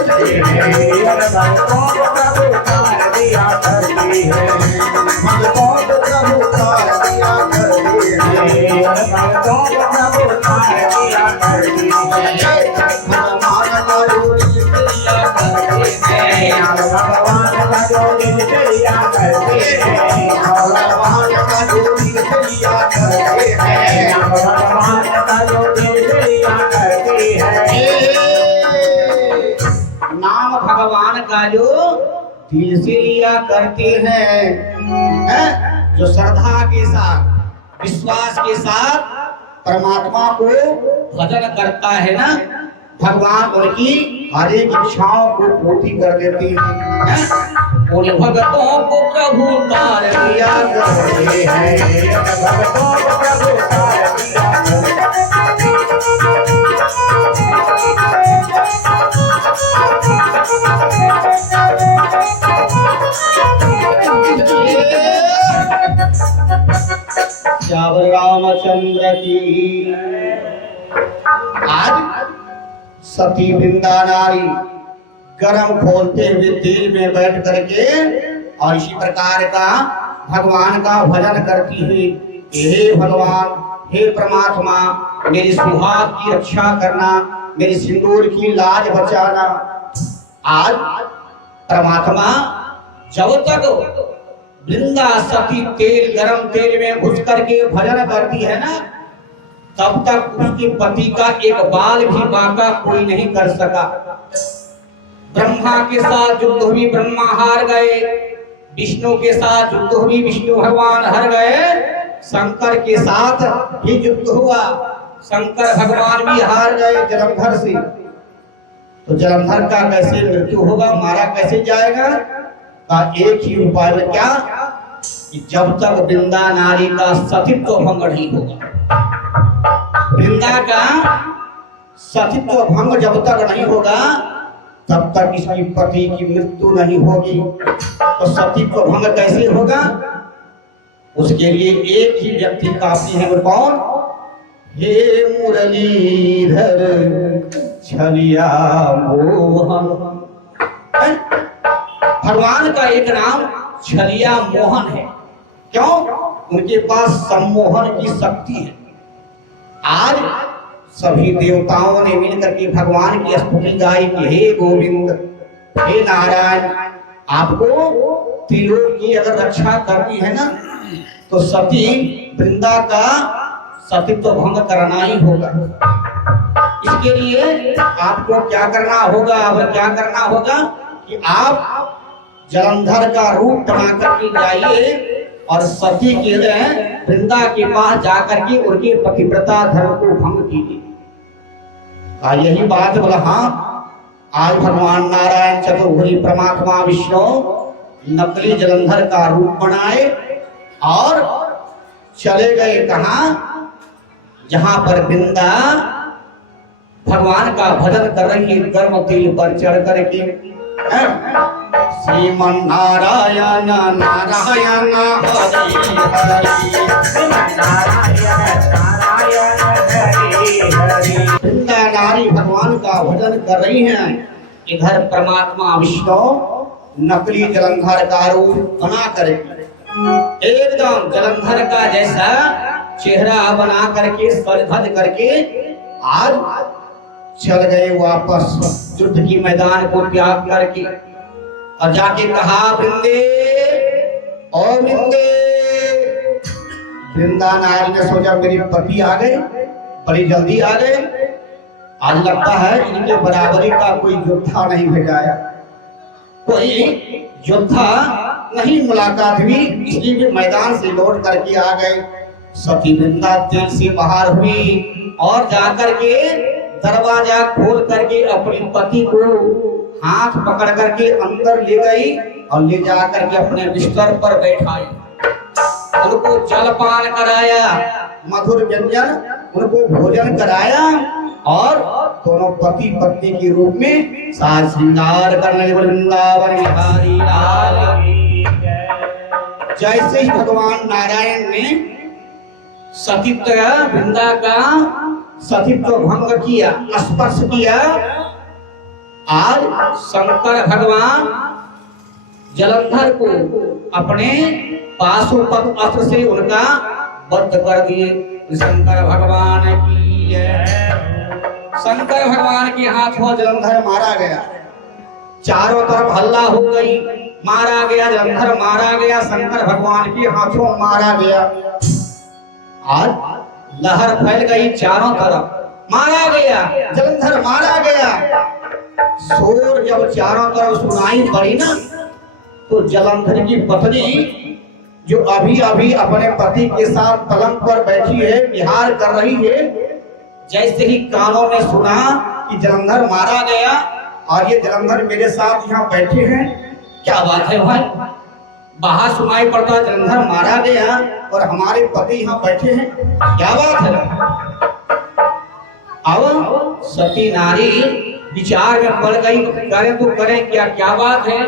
करती है, भक्तों को प्रभु तार दिया करती है, भक्तों को प्रभु तार दिया करती है, भक्तों को प्रभु तार दिया करती है। भगवान का जोड़ी क्रिया करती है, भगवान का जोड़ी क्रिया करती है, भगवान का जोड़ी क्रिया करती है, भगवान का जोड़ी क्रिया करती है। नाम भगवान का जो दिल से लिया करते हैं, जो श्रद्धा के साथ विश्वास के साथ परमात्मा को भजन करता है ना, भगवान उनकी हर एक इच्छाओं को पूर्ति कर देते हैं। उन भक्तों को प्रभु तार दिया करते हैं, भक्तों को प्रभु तार दिया करते श्याम रामचंद्र की। आज सती वृंदा नारी गरम खोलते हुए तेल में बैठ करके और इसी प्रकार का भगवान का भजन करती है। हे भगवान, हे परमात्मा, मेरी सुहाग की रक्षा करना, मेरी सिंदूर की लाज बचाना। आज परमात्मा जब तक वृंदा सती तेल गरम तेल में घुस करके भजन करती है ना, तब तक उसके पति का एक बाल भी बांका कोई नहीं कर सका। ब्रह्मा के साथ युद्ध हुई, ब्रह्मा हार गए। विष्णु के साथ युद्ध हुई, विष्णु भगवान हार गए। शंकर के साथ भी युद्ध हुआ, शंकर भगवान भी हार गए जलंधर से। तो जलंधर का कैसे मृत्यु होगा, मारा कैसे जाएगा? का एक ही उपाय है, क्या कि जब तक वृंदा नारी का सतीत्व भंग नहीं होगा, वृंदा का सतीत्व भंग जब तक नहीं होगा, तब तक इसकी पति की मृत्यु नहीं होगी। तो सतीत्व भंग कैसे होगा? उसके लिए एक ही व्यक्ति काफी है, वो कौन? हे मुरलीधर छलिया मोहन। भगवान का एक नाम छलिया मोहन है। क्यों? उनके पास सम्मोहन की शक्ति है। आज सभी देवताओं ने मिलकर के भगवान की स्तुति गाई कि हे गोविंद, हे नारायण, आपको त्रिलोक की अगर रक्षा करनी है ना, तो सती वृंदा का सतीत्व भंग करना ही होगा। इसके लिए आपको क्या करना होगा? अब क्या करना होगा कि आप जलंधर का रूप बना करके जाइए और सती के वृंदा के पास जाकर के उनके पतिव्रता धर्म को भंग कीजिए। यही बात बोला। हाँ, आज भगवान नारायण चतुर्भुज परमात्मा विष्णु नकली जलंधर का रूप बनाए और चले गए कहाँ? जहां पर वृंदा भगवान का भजन कर रही है, गर्म तिल पर चढ़ करके। श्रीमन नारायण नारायण हरि हरि, नारायण नारायण हरि हरि। वृंदा नारी भगवान का भजन कर रही हैं, इधर परमात्मा विष्णु नकली जलंधर का रूप बना करके एकदम जलंधर का जैसा चेहरा बना करके सज करके आज चल गए वापस युद्ध की मैदान को त्याग करके। और जाके कहा, वृंदे ओ वृंदे। वृंदा नारी ने सोचा मेरे पति आ गए, बड़ी जल्दी आ गए, आज लगता है इनके बराबरी का कोई योद्धा नहीं भेजाया, कोई योद्धा नहीं मुलाकात हुई, इसलिए भी मैदान से लौट करके आ गए। सती वृंदा तेल से बाहर हुई और जाकर के दरवाजा खोल करके अपने पति को हाथ पकड़ करके अंदर ले गई और ले जाकर के अपने बिस्तर पर बैठाई, उनको जलपान कराया, मधुर व्यंजन उनको भोजन कराया और दोनों पति पत्नी के रूप में साज श्रृंगार करने वृंदावन बिहारी लाल की जय। जैसे ही भगवान नारायण ने सतीत्व वृंदा का सतीत्व भंग किया, स्पर्श किया आज शंकर भगवान जलंधर को अपने पाशुपत अस्त्र से उनका वध कर दिए। शंकर भगवान की जय। शंकर भगवान के हाथों जलंधर मारा गया। चारों तरफ हल्ला हो गई, मारा गया जलंधर, मारा गया, शंकर भगवान के हाथों मारा गया। आज लहर फैल गई चारों तरफ, मारा गया जलंधर, मारा गया। शोर जब चारों तरफ सुनाई पड़ी ना, तो जलंधर की पत्नी जो अभी अभी अपने पति के साथ पलंग पर बैठी है, विहार कर रही है, जैसे ही कानों में सुना कि जलंधर मारा गया और ये जलंधर मेरे साथ यहाँ बैठे हैं, क्या बात है भाई, बाहर सुनाई पड़ता जलंधर मारा गया और हमारे पति यहाँ बैठे हैं, क्या बात है। अब सती नारी विचार में पड़ गई, करें तो करें क्या, क्या बात है।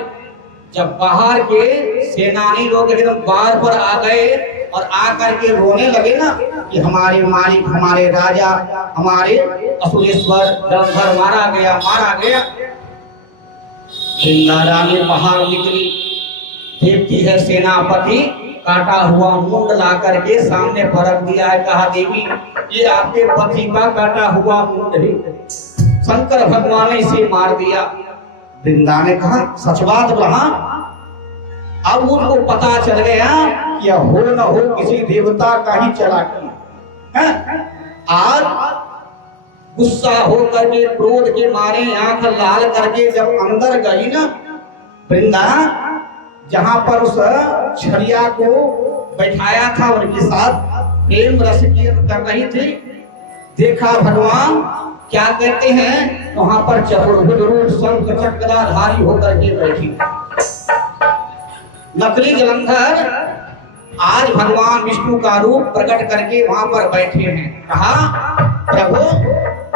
जब बाहर के सेनानी लोग एकदम द्वार पर आ गए और आकर के रोने लगे ना कि हमारे मालिक, हमारे राजा, हमारे असुरेश्वर जलंधर मारा गया, मारा गया। रानी बाहर निकली, देखती है सेनापति काटा हुआ मुंड ला करके सामने रख दिया है। कहा देवी ये आपके पति का काटा हुआ मुंड है, शंकर भगवान ने इसे मार दिया। वृंदा ने कहा सच बात बोला। अब उनको पता चल गया कि हो न हो किसी देवता का ही चालाकी है। आज गुस्सा होकर के क्रोध के मारे आंख लाल करके जब अंदर गई ना वृंदा, जहां पर उस छड़िया को बैठाया था उनके साथ प्रेम रस की कर रही थी, देखा भगवान क्या कहते हैं, वहां पर चतुर्भुज रूप शंख चक्रधारी होकर के बैठी। नकली जलंधर आज भगवान विष्णु का रूप प्रकट करके वहां पर बैठे हैं। कहा प्रभु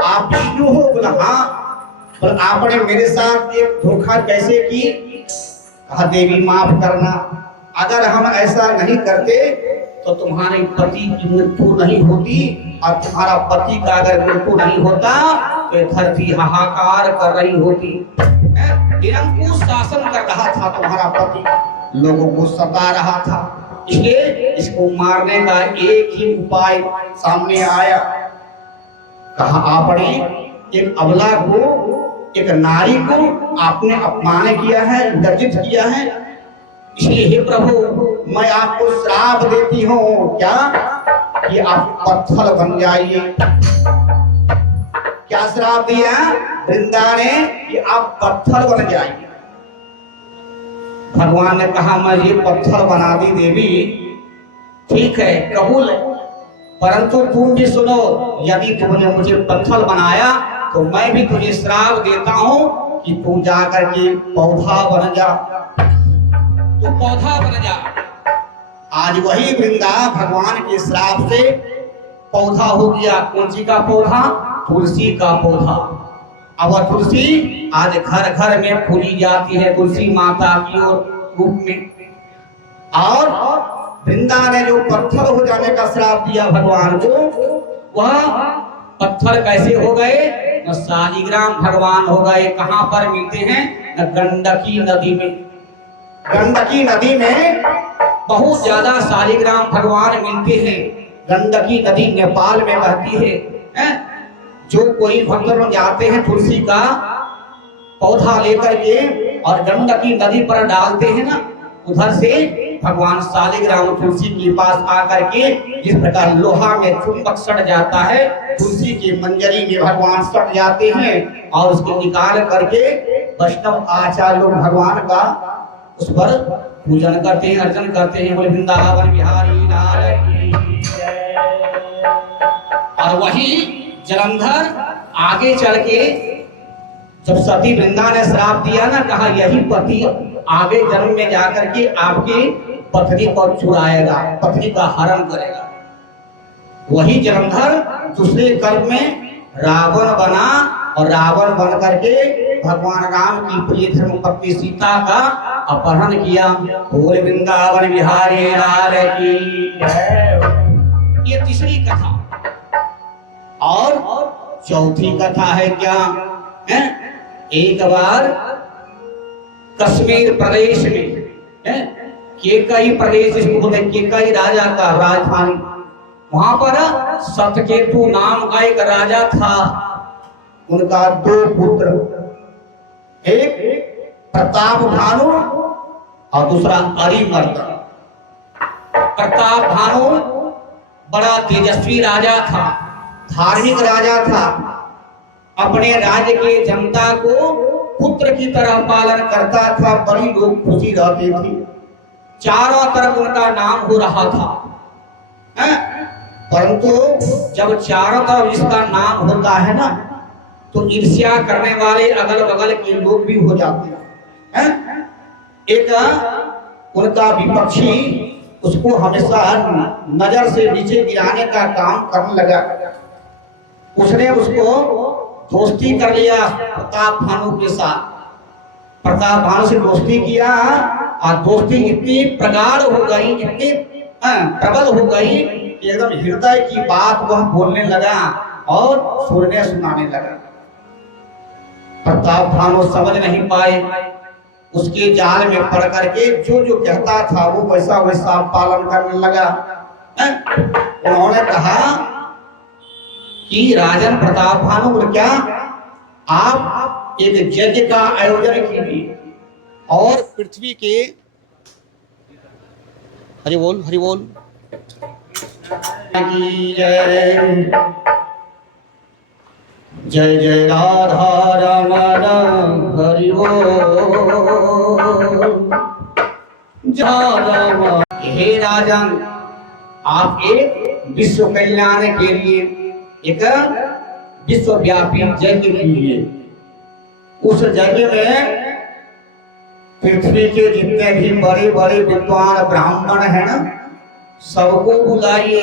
आप विष्णु हो? बोला हाँ। पर आपने मेरे साथ एक धोखा कैसे की? कहा देवी माफ करना, अगर हम ऐसा नहीं करते तो तुम्हारे पति की मृत्यु नहीं होती, और तुम्हारा पति का अगर मृत्यु नहीं होता तो धरती हाहाकार कर रही होती। निरंकुश शासन कर रहा था तुम्हारा पति, लोगों को सता रहा था, इसलिए इसको मारने का एक ही उपाय सामने आया। कहा आपने एक अबला को, एक नारी को आपने अपमान किया है, लज्जित किया है, इसलिए हे प्रभु मैं आपको श्राप देती हूँ क्या कि आप पत्थर बन जाइए। क्या श्राप दिया वृंदा ने कि आप पत्थर बन जाइए। भगवान ने कहा मैं ये पत्थर बना दी देवी, ठीक है कबूल, परंतु तुम भी सुनो, यदि तुमने मुझे पत्थर बनाया तो मैं भी तुझे श्राप देता हूँ कि तू जाकर के पौधा बन जा, तू पौधा बन जा। आज वही वृंदा भगवान के श्राप से पौधा हो गया। कौन सी का पौधा? तुलसी का पौधा। अब वह तुलसी आज घर घर में फूली जाती है, तुलसी माता की रूप में। और वृंदा ने जो पत्थर हो जाने का श्राप दिया भगवान को, वह पत्थर कैसे हो गए? न शालिग्राम भगवान हो गए। कहां पर मिलते हैं? न गंडकी नदी में। गंडकी नदी में बहुत ज्यादा शालिग्राम भगवान मिलते हैं। गंडकी नदी नेपाल में बहती है। जो कोई भक्त लोग जाते हैं तुलसी का पौधा लेकर के और गंडकी नदी पर डालते हैं ना, उधर से भगवान शालिग्राम तुलसी के पास आकर के जिस प्रकार लोहा में चुंबक सट जाता है, तुलसी की मंजरी में भगवान सट जाते हैं और उसको निकाल करके वैष्णव आचार्य लोग भगवान का उस पर पूजन करते हैं, अर्चन करते हैं। बोले वृंदावन बिहारी लाल की जय। और वही जलंधर आगे चल के जब सती वृंदा ने श्राप दिया ना, कहा यही पति आगे जन्म में जाकर के आपकी पत्नी को चुराएगा, पत्नी का हरण करेगा। वही जलंधर दूसरे कल्प में रावण बना और रावण बन करके भगवान राम की प्रिय धर्मपत्नी सीता का अपहरण किया। बोल वृंदावन बिहारी लाल की जय। ये तीसरी कथा। और चौथी कथा है क्या है? एक बार कश्मीर प्रदेश में केकई प्रदेश इसको बोलते हैं, केकई राजा का राजधानी, वहां पर सतकेतु नाम का एक राजा था। उनका 2 पुत्र, एक प्रताप भानु और दूसरा अरिमर्दन। प्रताप भानु बड़ा तेजस्वी राजा था, धार्मिक राजा था, अपने राज्य के जनता को पुत्र की तरह पालन करता था, बड़ी लोग खुशी रहते थे, चारों तरफ उनका नाम हो रहा था। परंतु जब चारों तरफ इसका नाम होता है ना, तो ईर्ष्या करने वाले अगल बगल के लोग भी हो जाते हैं। एक उनका विपक्षी उसको हमेशा नजर से नीचे गिराने का काम करने लगा। उसने उसको दोस्ती कर लिया प्रताप भानु के साथ। प्रताप भानु से दोस्ती किया और दोस्ती इतनी प्रगाढ़ हो गई, इतनी प्रबल हो गई कि एकदम हृदय की बात वह बोलने लगा और सुनने सुनाने लगा। प्रताप भानु समझ नहीं पाए, उसके जाल में पड़ करके जो जो कहता था वो वैसा वैसा पालन करने लगा। उन्होंने कहा कि राजन प्रताप भानु, क्या आप एक यज्ञ का आयोजन कीजिए और पृथ्वी के हरि बोल की जय, जय जय राधा रमण हरि बोल। हे राजन, आप एक विश्व कल्याण के लिए एक विश्वव्यापी यज्ञ कीजिए। उस यज्ञ में पृथ्वी के जितने भी बड़े बड़े विद्वान ब्राह्मण हैं ना, सबको बुलाइए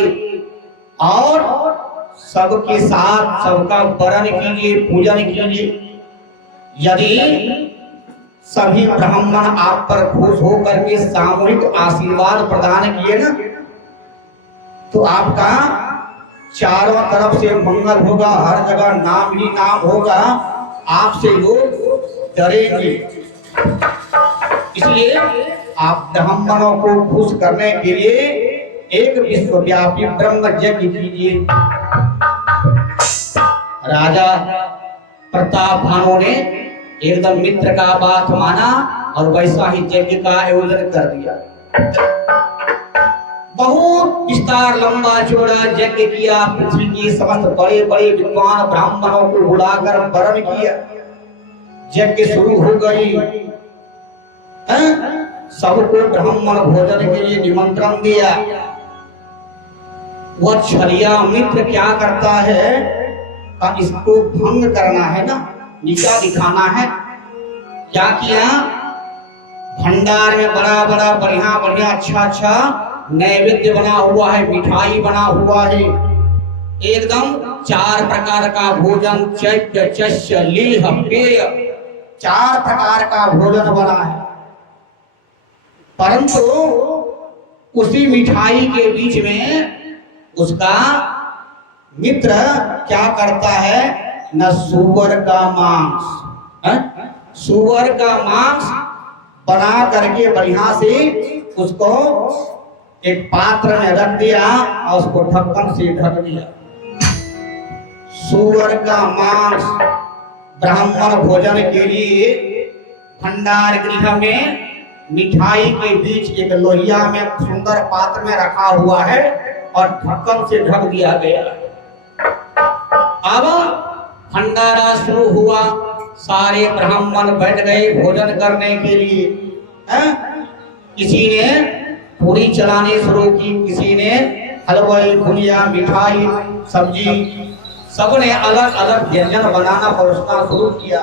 और सबके साथ सबका वरण कीजिए, पूजन कीजिए। यदि सभी ब्राह्मण आप पर खुश होकर के सामूहिक आशीर्वाद प्रदान किए ना, तो आपका चारों तरफ से मंगल होगा, हर जगह नाम ही नाम होगा, आपसे लोग डरेंगे। इसलिए आप ब्राह्मणों को खुश करने के लिए एक विश्वव्यापी ब्रह्म यज्ञ कीजिए। राजा प्रताप भानु ने एकदम मित्र का बात माना और वैसा ही यज्ञ का आयोजन कर दिया। बहुत विस्तार लंबा चौड़ा यज्ञ किया, पृथ्वी की समस्त बड़े बड़े विद्वान ब्राह्मणों को बुलाकर वरण किया। यज्ञ शुरू हो गई, सबको ब्राह्मण भोजन के लिए निमंत्रण दिया। वह छलिया मित्र क्या करता है का इसको भंग करना है ना, नीचा दिखाना है। क्या किया, भंडार में बड़ा बड़ा बढ़िया बढ़िया अच्छा नैवेद्य बना हुआ है, मिठाई बना हुआ है, एकदम 4 प्रकार का भोजन, चैत्य चस्य लीह पेय, 4 प्रकार का भोजन बना है। परंतु उसी मिठाई के बीच में उसका मित्र क्या करता है, न सुअर का मांस, सुअर का मांस बना करके बढ़िया से उसको एक पात्र में रख दिया और उसको ढक्कन से ढक दिया। सुअर का मांस ब्राह्मण भोजन के लिए भंडार गृह में मिठाई के बीच एक लोहिया में सुंदर पात्र में रखा हुआ है और ढक्कन से ढक दिया गया। अब भंडारा शुरू हुआ, सारे ब्राह्मण बैठ गए भोजन करने के लिए। किसी ने पूरी चलानी शुरू की, किसी ने हलवाई, भुजिया, मिठाई, सब्जी, सबने अलग अलग व्यंजन बनाना परोसना शुरू किया।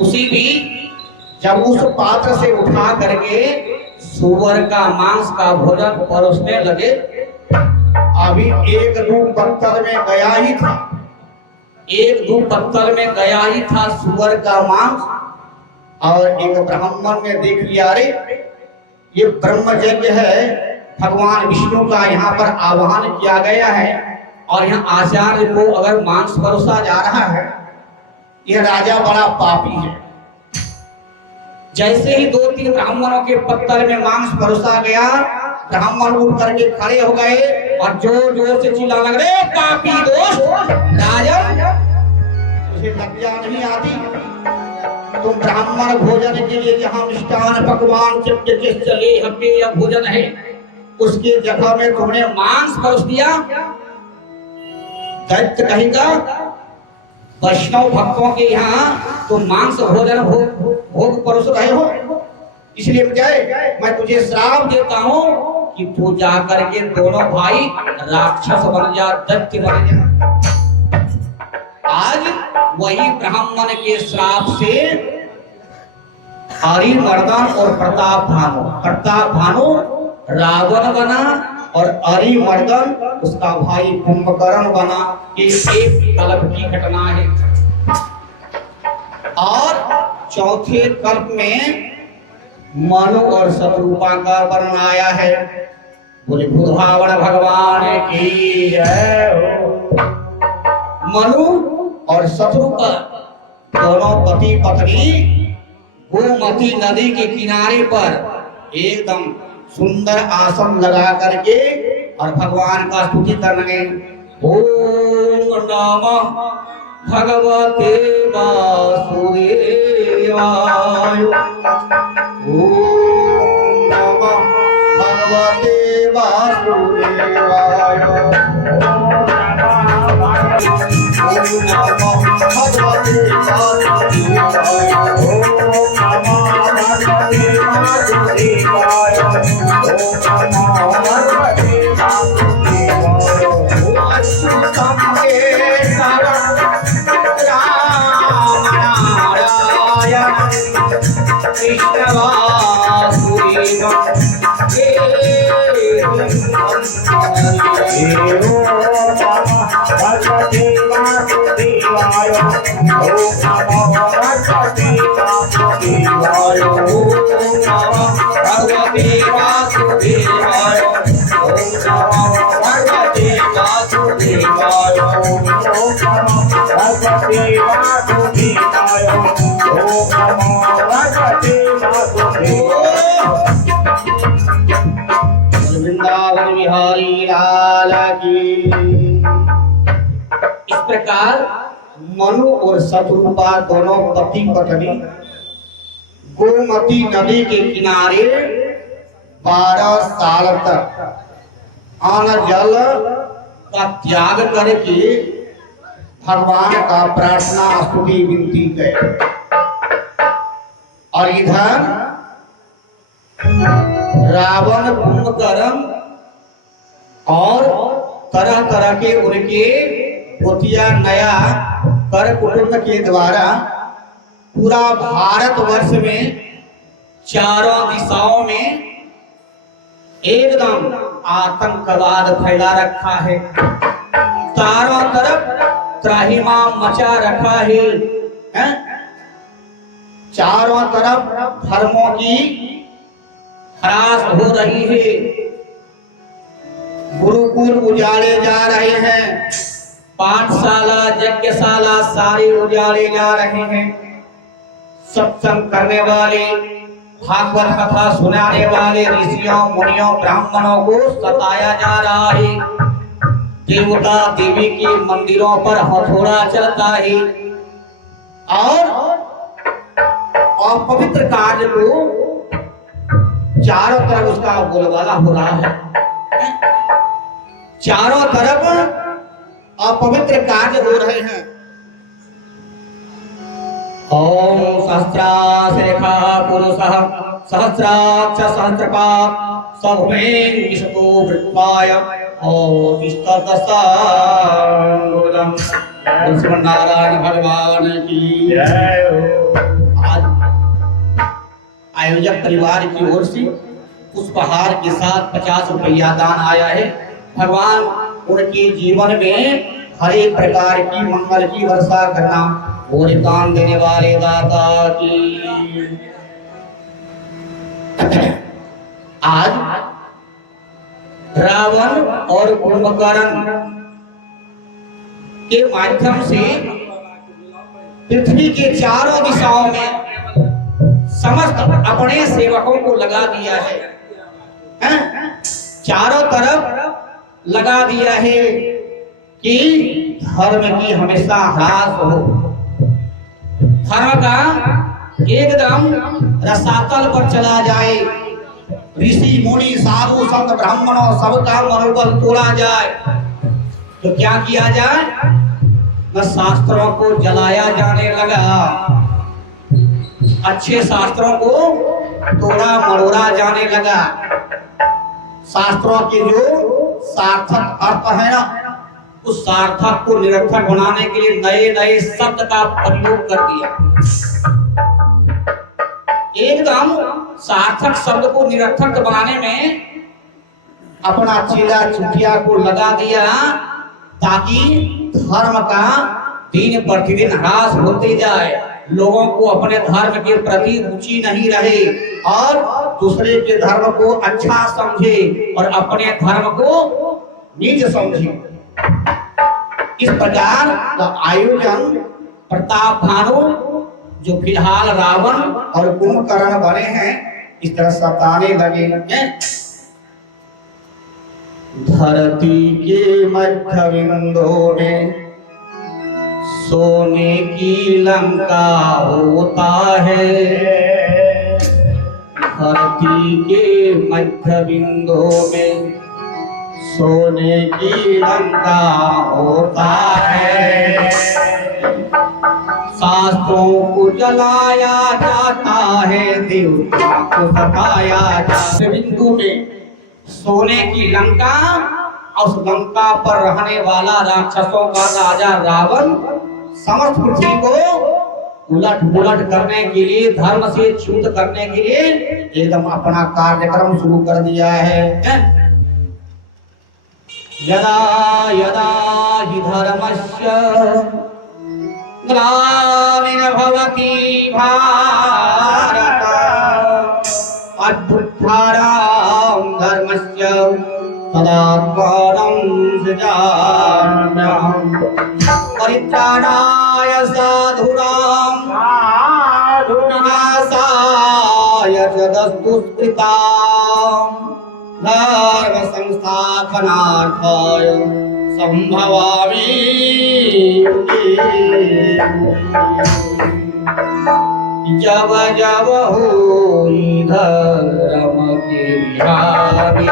उसी भी जब उस पात्र से उठा करके सुअर का मांस का भोजन परोसने लगे, अभी 1-2 पत्तल में गया ही था, 1-2 पत्तल में गया ही था सुअर का मांस। और एक ब्राह्मण ने देख लिया, अरे ये ब्रह्म यज्ञ है, भगवान विष्णु का यहाँ पर आह्वान किया गया है और यहाँ आचार्य को अगर मांस परोसा जा रहा है, यह राजा बड़ा पापी है। जैसे ही 2-3 ब्राह्मणों के पत्तल में मांस परोसा गया, ब्राह्मण उठ करके खड़े हो गए और जोर जोर से चिल्लाने लगे, पापी दोस्त राजन, तुझे लज्जा नहीं आती? तुम ब्राह्मण भोजन के लिए जहाँ मिष्टान पकवान चले हब्बे या भोजन है, उसके जगह में तुमने मांस परोस दिया। दैत्य कहेगा, वैष्णव भक्तों के यहाँ तुम मांस भोजन भोग परोस रहे हो, इसलिए मैं तुझे श्राप देता हूँ कि तू जाकर के दोनों भाई राक्षस बन जा, दैत्य बन जा। आज वही ब्राह्मण के श्राप से अरिमर्दन और प्रताप भानु रावण बना और अरिमर्दन उसका भाई कुंभकर्ण बना। ये एक कल्प की घटना है। और चौथे कल्प में मनु और शत्रुपा का वर्णन आया है। बोले बुधावन भगवान की जय हो। मनु और शत्रुपा दोनों पति पत्नी गोमती नदी के किनारे पर एकदम सुंदर आसन लगा करके और भगवान का स्तुति करने, ओम नमः भगवते वासुदेवाय, ओम नमः भगवते वासुदेवाय, ओम नमः भगवते वासुदेवाय, ओम नमः भगवते वासुदेवाय, ओम नमः भगवते वासुदेवाय। अच्युतम केशवम राम नारायण कृष्ण वासुदेवम भगवते वासुदेवाय, ओम नमः भगवते वासुदेवाय, ओम नमः भगवते वासुदेवाय, ओम नमः भगवते वासुदेवाय, ओम नमः भगवते वासुदेवाय, ओम नमः भगवते वासुदेवाय। वृंदावन बिहारी लाल की। इस प्रकार मनु और शत्रुपा दोनों पति पत्नी गोमती नदी के किनारे 12 साल तक अन्न जल का त्याग करके भगवान का प्रार्थना स्तुति विनती गए। और इधर रावण कुंभकर्ण और तरह तरह के उनके पुतिया नया कर कुटुंब के द्वारा पूरा भारतवर्ष में चारों दिशाओं में एकदम आतंकवाद फैला रखा है। चारों तरफ त्राहिमाम मचा रखा है। चारों तरफ धर्मों की ह्रास हो रही है। गुरुकुल उजाड़े जा रहे हैं, पाठशाला यज्ञशाला सारे उजाड़े जा रहे हैं। सत्संग करने वाले, भागवत कथा सुनाने वाले ऋषियों मुनियों ब्राह्मणों को सताया जा रहा है। देवता देवी के मंदिरों पर हथौड़ा चलता है और अपवित्र कार्य को चारों तरफ उसका बोलबाला हो रहा है। चारों तरफ अपवित्र कार्य हो रहे हैं। ओम सहस्राशेखा पुरुषः सहस्राक्ष सहस्रपाद सभुमेन विशतो वृत्वाय ओतिष्ठदशांगुलम। श्रीमन नारायण भगवान की जय हो। आज आयोजक परिवार की ओर से पुष्पहार के साथ 50 रुपया दान आया है। भगवान उनके जीवन में हर एक प्रकार की मंगल की वर्षा करना और दान देने वाले दाता की। आज रावण और कुंभकर्ण के माध्यम से पृथ्वी के चारों दिशाओं में समस्त अपने सेवकों को लगा दिया है, चारों तरफ लगा दिया है कि धर्म की हमेशा ह्रास हो, धर्म का एकदम रसातल पर चला जाए, ऋषि मुनि साधु संत ब्राह्मणों सबका मनोबल तोड़ा जाए। तो क्या किया जाए? न शास्त्रों को जलाया जाने लगा, अच्छे शास्त्रों को तोड़ा मरोड़ा जाने लगा। शास्त्रों के जो सार्थक अर्थ है ना, उस सार्थक को निरर्थक बनाने के लिए नए नए शब्द का प्रयोग कर दिया। एकदम सार्थक शब्द को निरर्थक बनाने में अपना चेला चुटिया को लगा दिया, ताकि धर्म का दिन प्रतिदिन ह्रास होते जाए, लोगों को अपने धर्म के प्रति रुचि नहीं रहे और दूसरे के धर्म को अच्छा समझे और अपने धर्म को नीच समझे। इस प्रकार का आयोजन प्रताप भानु जो फिलहाल रावण और कुंभकर्ण बने हैं, इस तरह सताने लगे हैं। धरती के मध्य बिंदु में सोने की लंका होता है, धरती के मध्य बिंदु में सोने की लंका होता है। शास्त्रों को जलाया जाता है, देवता को सताया जाता है। बिंदु में सोने की लंका, उस लंका पर रहने वाला राक्षसों का राजा रावण समस्त पृथ्वी को उलट पुलट करने के लिए, धर्म से च्युत करने के लिए एकदम अपना कार्यक्रम शुरू कर दिया है। यदा यदा हि धर्मस्य ग्लानिर्भवति भारत अभ्युत्थानं धर्मस्य तदात्मानं सृजाम्यहम् परित्राणाय साधूनां विनाशाय च दुष्कृतां धर्म संस्थापनार्थाय संभवामि। जब जब होई धर्म के बिहारी,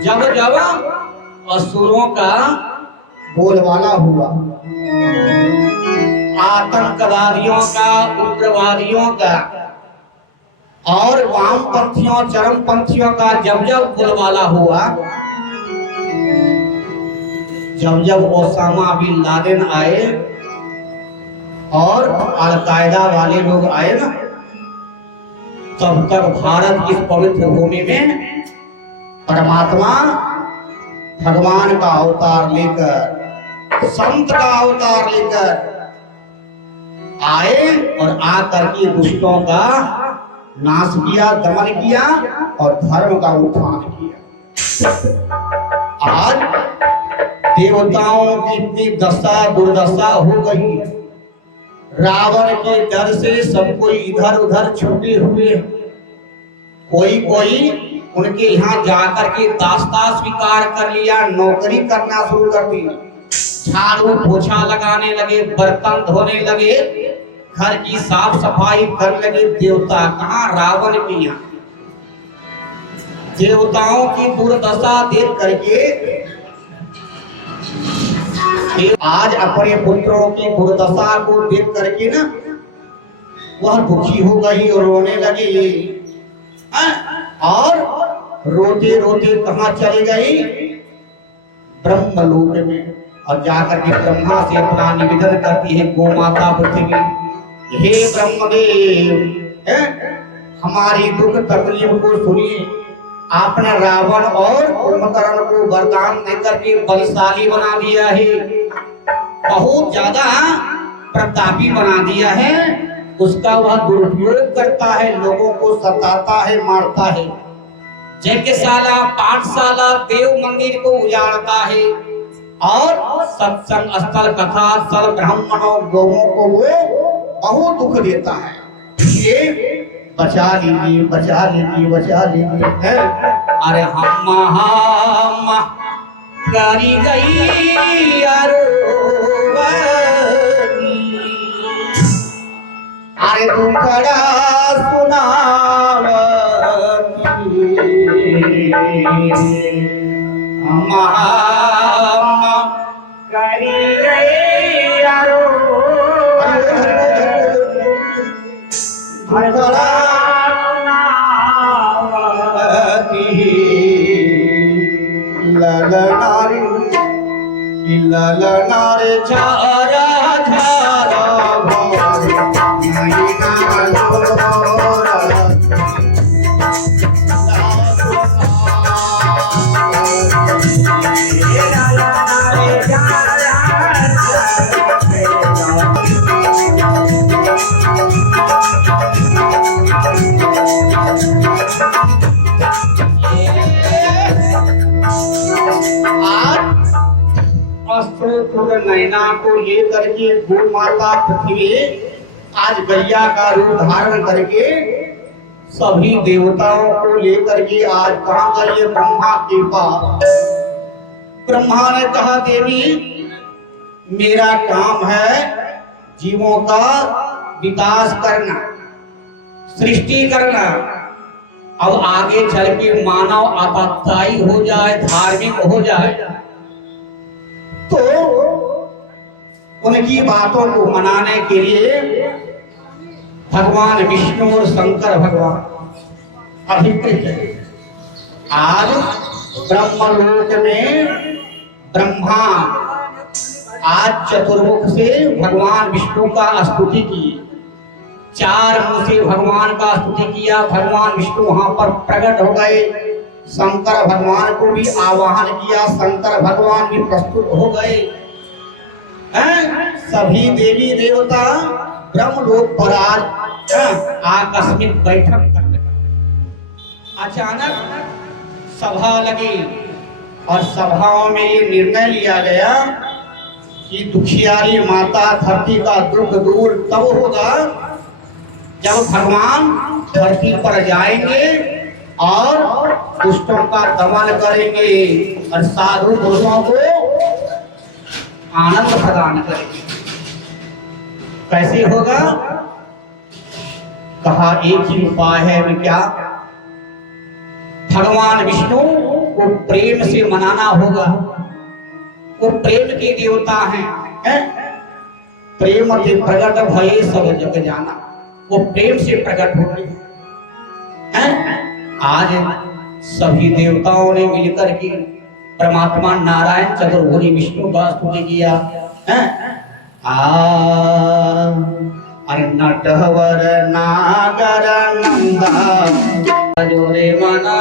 जब जब असुरों का बोलबाला हुआ, आतंकवादियों का, उग्रवादियों का और वामपंथियों चरमपंथियों का जब जब बोलबाला हुआ, जब जब ओसामा बिन लादेन आए और अल-कायदा वाले लोग आए ना, तब तक भारत की पवित्र भूमि में परमात्मा भगवान का अवतार लेकर, संत का अवतार लेकर आए और आकर के दुष्टों का नाश किया, दमन किया और धर्म का उत्थान किया। आज देवताओं की इतनी दशा दुर्दशा हो गई, रावण के डर से सब कोई इधर उधर छुपे हुए, कोई कोई उनके यहाँ जाकर के दास्ता स्वीकार कर लिया, नौकरी करना शुरू कर दी, झाड़ू पोछा लगाने लगे, बर्तन धोने लगे, घर की साफ सफाई करने लगे। देवता कहाँ? रावण के यहाँ। देवताओं की दुर्दशा देख करके आज अपने पुत्रों की दुर्दशा को देख करके ना वह दुखी हो गई और रोने लगी। और रोते रोते कहाँ चली गई? ब्रह्मलोक में। और जाकर के ब्रह्मा से अपना निवेदन करती है, गो माता पृथ्वी, हे ब्रह्मदेव, हमारी दुख तकलीफ को सुनिए। आपने रावण और कुंभकर्ण को वरदान देकर के बलशाली बना दिया है, बहुत ज्यादा प्रतापी बना दिया है। उसका वह दुरुपयोग करता है, लोगों को सताता है, मारता है, यज्ञशाला, पाठशाला, देव मंदिर को उजाड़ता है और सत्संग स्थल, कथा स्थल, ब्राह्मणों, गौओं को वो बहुत दुख देता है। ये बचा लीजिए, बचा लीजिए, बचा लीजिए। अरे हम करी गई अरे दुखड़ा सुनावती करी गई दुखड़ा ललनारी ललनारे झारा झारा नैना को लेकर के गो माता पृथ्वी आज गैया का रूप धारण करके सभी देवताओं को लेकर के आज कहाँ गई? ब्रह्मा के पास। ब्रह्मा ने कहा, देवी मेरा काम है जीवों का विकास करना, सृष्टि करना। अब आगे चल के मानव आपातशाही हो जाए, धार्मिक हो जाए, तो उनकी बातों को मनाने के लिए भगवान विष्णु और शंकर भगवान अभिप्रेत है। आज ब्रह्मलोक में ब्रह्मा आज चतुर्मुख से भगवान विष्णु का स्तुति की, 4 मुंह से भगवान का स्तुति किया। भगवान विष्णु वहां पर प्रकट हो गए, शंकर भगवान को भी आवाहन किया, शंकर भगवान भी प्रस्तुत हो गए। सभी देवी देवता ब्रह्मलोक पर आज आकस्मिक बैठक कर रहे। अचानक सभा लगी और सभाओं में ये निर्णय लिया गया कि दुखियारी माता धरती का दुख दूर तब होगा जब भगवान धरती पर जाएंगे और दुष्टों का दमन करेंगे और साधु पुरुषों को आनंद प्रदान करेंगे। कैसे होगा? कहा एक ही उपाय है। वे क्या? भगवान विष्णु को प्रेम से मनाना होगा। वो प्रेम के देवता हैं, प्रेम के प्रकट भये सब जग जाना। वो प्रेम से प्रकट होते हैं। आज सभी देवताओं ने मिलकर के परमात्मा नारायण चतुर्भुज विष्णु का स्तुति किया। अरे नटवर नागर नंदा जोरे मना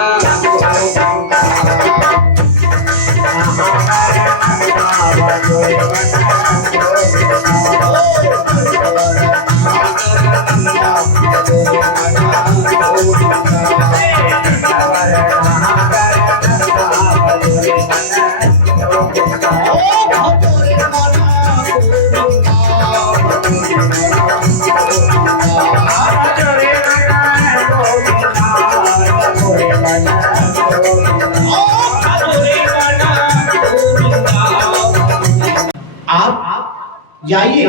जाइए,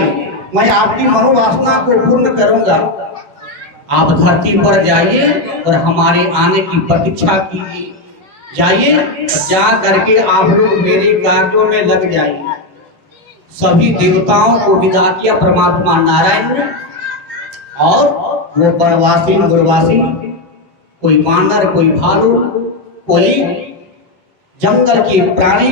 मैं आपकी मनोवासना को पूर्ण करूंगा। आप धरती पर जाइए और हमारे आने की प्रतीक्षा कीजिए। जाइए, जा करके आप लोग मेरे कार्यों में लग जाइए। सभी देवताओं को विदा किया परमात्मा नारायण ने और वो वनवासी गुरवासी, कोई वानर, कोई भालू, कोई जंगल के प्राणी,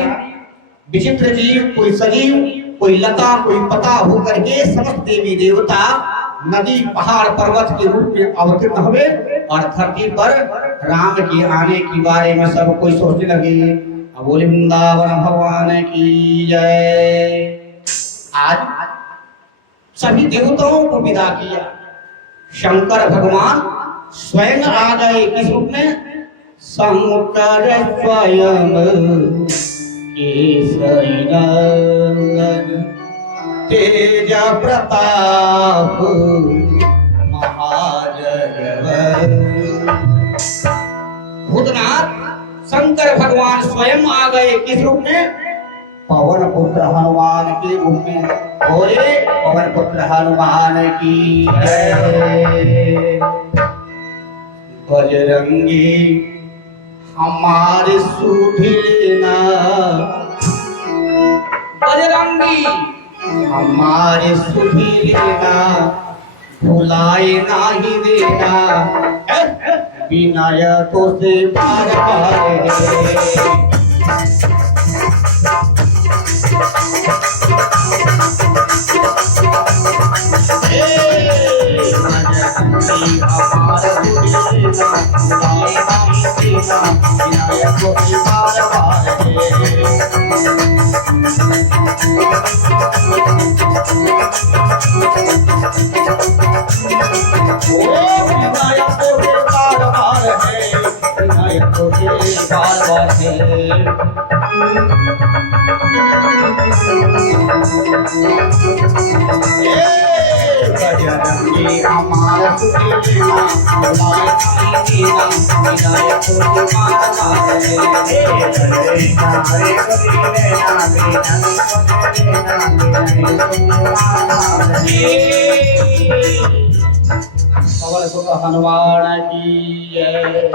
विचित्र जीव, कोई सजीव, कोई लता, कोई पता होकर के समस्त देवी देवता नदी, पहाड़, पर्वत के रूप में अवतीर्ण हुए और धरती पर राम के आने के बारे में सब कोई सोचने लगे। अब बोले वृंदावन भगवान की जय। आज सभी देवताओं को विदा किया। शंकर भगवान स्वयं आ गए। किस रूप में? शंकर स्वयं केसरी नंदन तेज प्रताप महाजगवन। भूतनाथ शंकर भगवान स्वयं आ गए। किस रूप में? पवन पुत्र हनुमान के रूप में। बोले पवन पुत्र हनुमान की जय। बजरंगी हमारे सुधिलेना, बजरंगी हमारे सुधिलेना, भुलाए नाही देना, विनायकों से पार पार हनुमान की जय।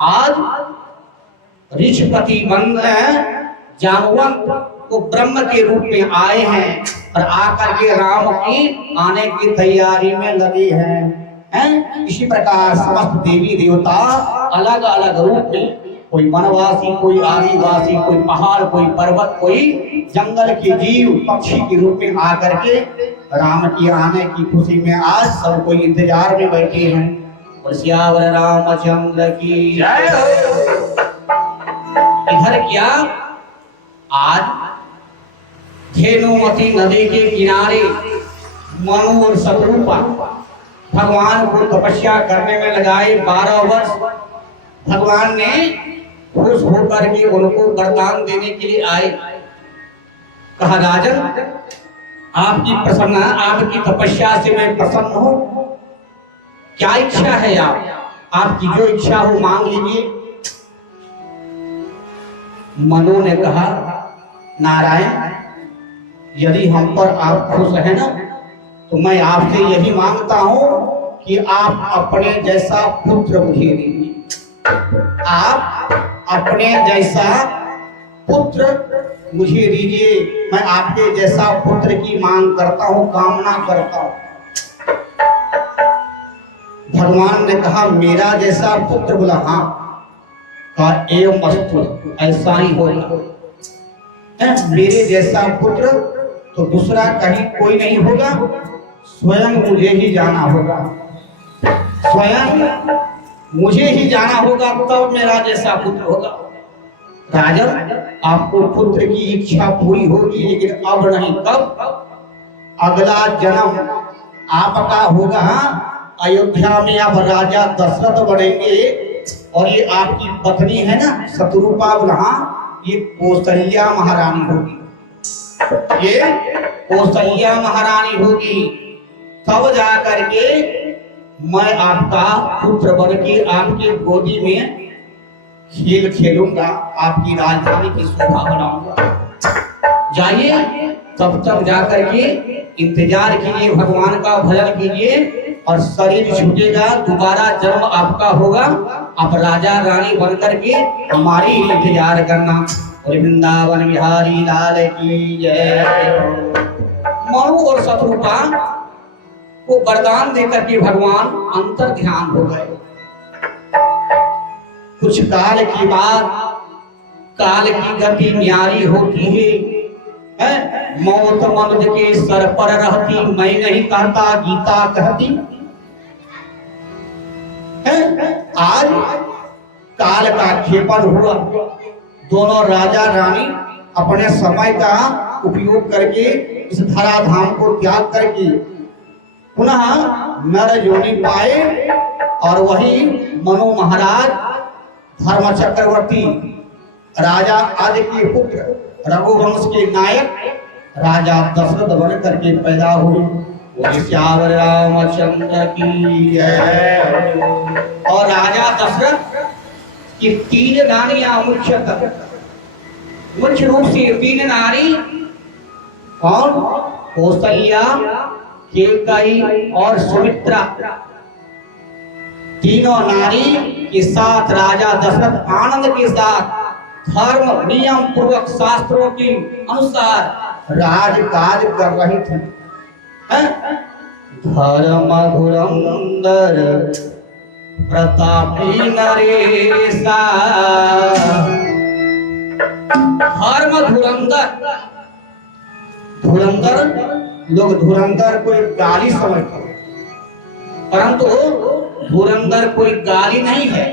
आज ऋषिपति मंद जामवंत को ब्रह्म के रूप में आए हैं और आकर के राम की आने की तैयारी में लगे हैं। इसी प्रकार समस्त देवी देवता अलग अलग रूप में, कोई वनवासी, कोई आदिवासी, कोई पहाड़, कोई पर्वत, कोई जंगल के जीव, पक्षी के रूप में आकर के राम की आने की खुशी में आज सब कोई इंतजार में बैठे हैं। और सियावर रामचंद्र की जय हो। इधर क्या, आज धेनुमती नदी के किनारे मनु और शत्रुपा भगवान को तपस्या करने में लगाए 12 वर्ष। भगवान ने खुश होकर के उनको वरदान देने के लिए आए। कहा, राजन आपकी प्रसन्न, आपकी तपस्या से मैं प्रसन्न हूं। क्या इच्छा है? आपकी जो इच्छा हो मांग लीजिए। मनु ने कहा, नारायण यदि हम पर आप खुश हैं ना, तो मैं आपसे यही मांगता हूं कि आप अपने जैसा पुत्र मुझे दीजिए। आप अपने जैसा पुत्र मुझे दीजिए। मैं आपके जैसा पुत्र की मांग करता हूं, कामना करता हूं। भगवान ने कहा, मेरा जैसा पुत्र? बोला हाँ। कहा, एवं अस्तु, ऐसा ही होगा। मेरे जैसा पुत्र तो दूसरा कहीं कोई नहीं होगा, स्वयं मुझे ही जाना होगा। स्वयं मुझे ही जाना होगा, तब मेरा जैसा पुत्र होगा। राजन आपको पुत्र की इच्छा पूरी होगी, लेकिन अब नहीं, कब? अगला जन्म आपका होगा। अयोध्या में आप राजा दशरथ बनेंगे और ये आपकी पत्नी है ना शत्रुपा, ये कौशल्या महारानी होगी। ये कौशल्या महारानी होगी। तब जा करके मैं आपका पुत्र बन के आपके गोदी में खेल खेलूंगा, आपकी राजधानी की शोभा बनाऊंगा। जाइए, तब तक जाकर के इंतजार कीजिए, भगवान का भजन कीजिए और शरीर छूटेगा, दोबारा जन्म आपका होगा। आप राजा रानी बनकर के हमारी इंतजार करना। और वृंदावन बिहारी लाल की जय। मनु और शत्रुपा को वरदान देकर के भगवान अंतर ध्यान हो गए। कुछ काल की बात, काल की गति न्यारी होती है, मौत मनुज के सर पर रहती, मैं नहीं कहता गीता कहती है। आज काल का क्षेपण हुआ, दोनों राजा रानी अपने समय का उपयोग करके इस धराधाम को त्याग करके पुनः नर योनि पाए, और वही मनु महाराज धर्म चक्रवर्ती राजा आदि के पुत्र रघुवंश के नायक राजा दशरथ बन करके पैदा हुए। श्यावर रामचंद्र की जय। और राजा दशरथ की 3 रानियां मुख्य रूप से 3 नारी, और कौशल्या, केकई और सुमित्रा, तीनों नारी के साथ राजा दशरथ आनंद के साथ धर्म नियम पूर्वक शास्त्रों के अनुसार राजकाज कर रही थी। धर्म धुरंधर प्रतापी नरेशा। धर्म धुरंधर, धुरंधर लोग धुरंधर को एक गाली समझते हैं, परंतु धुरंधर कोई गाली नहीं है।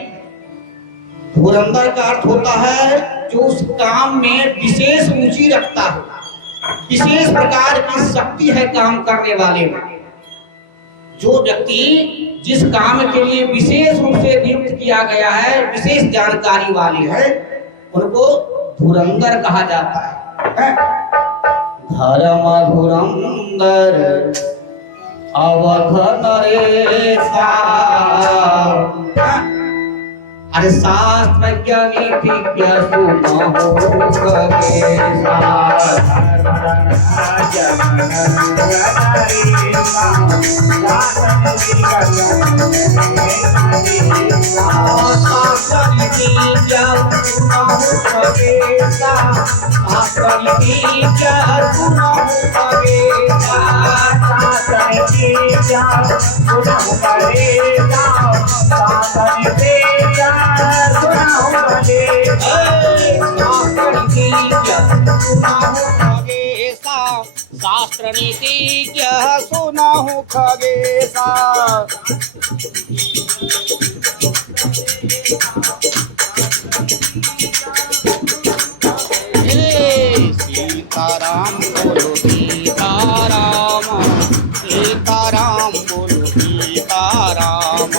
धुरंधर का अर्थ होता है जो उस काम में विशेष रुचि रखता हो, विशेष प्रकार की शक्ति है काम करने वाले में। जो व्यक्ति जिस काम के लिए विशेष रूप से नियुक्त किया गया है, विशेष जानकारी वाले है, उनको धुरंधर कहा जाता है। धर्म धुरंधर अवध नरेशा। अरे शास्त्र नीति शास्त्र नीति क्या सुनाहु खगेशा। सीताराम बोलो सीताराम, सीताराम बोलो सीताराम।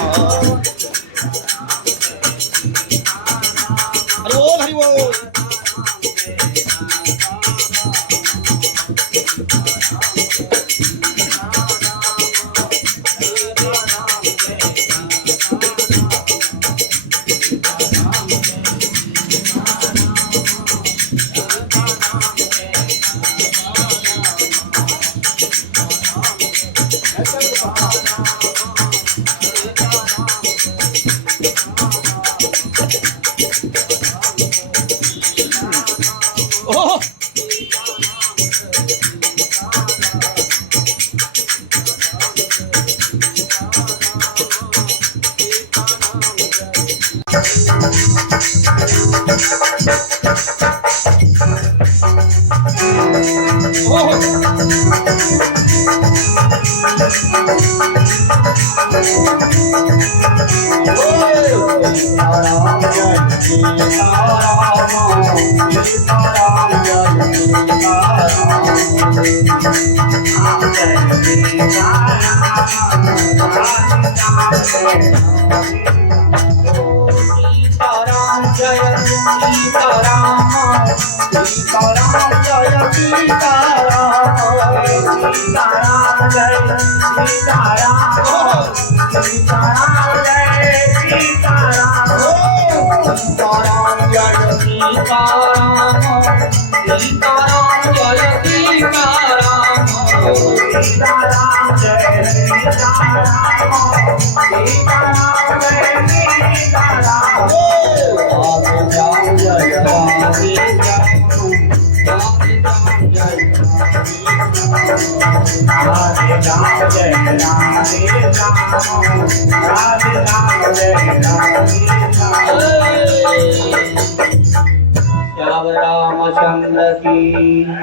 हरि बोल हरि बोल। जय राम अब रामचंद्र की।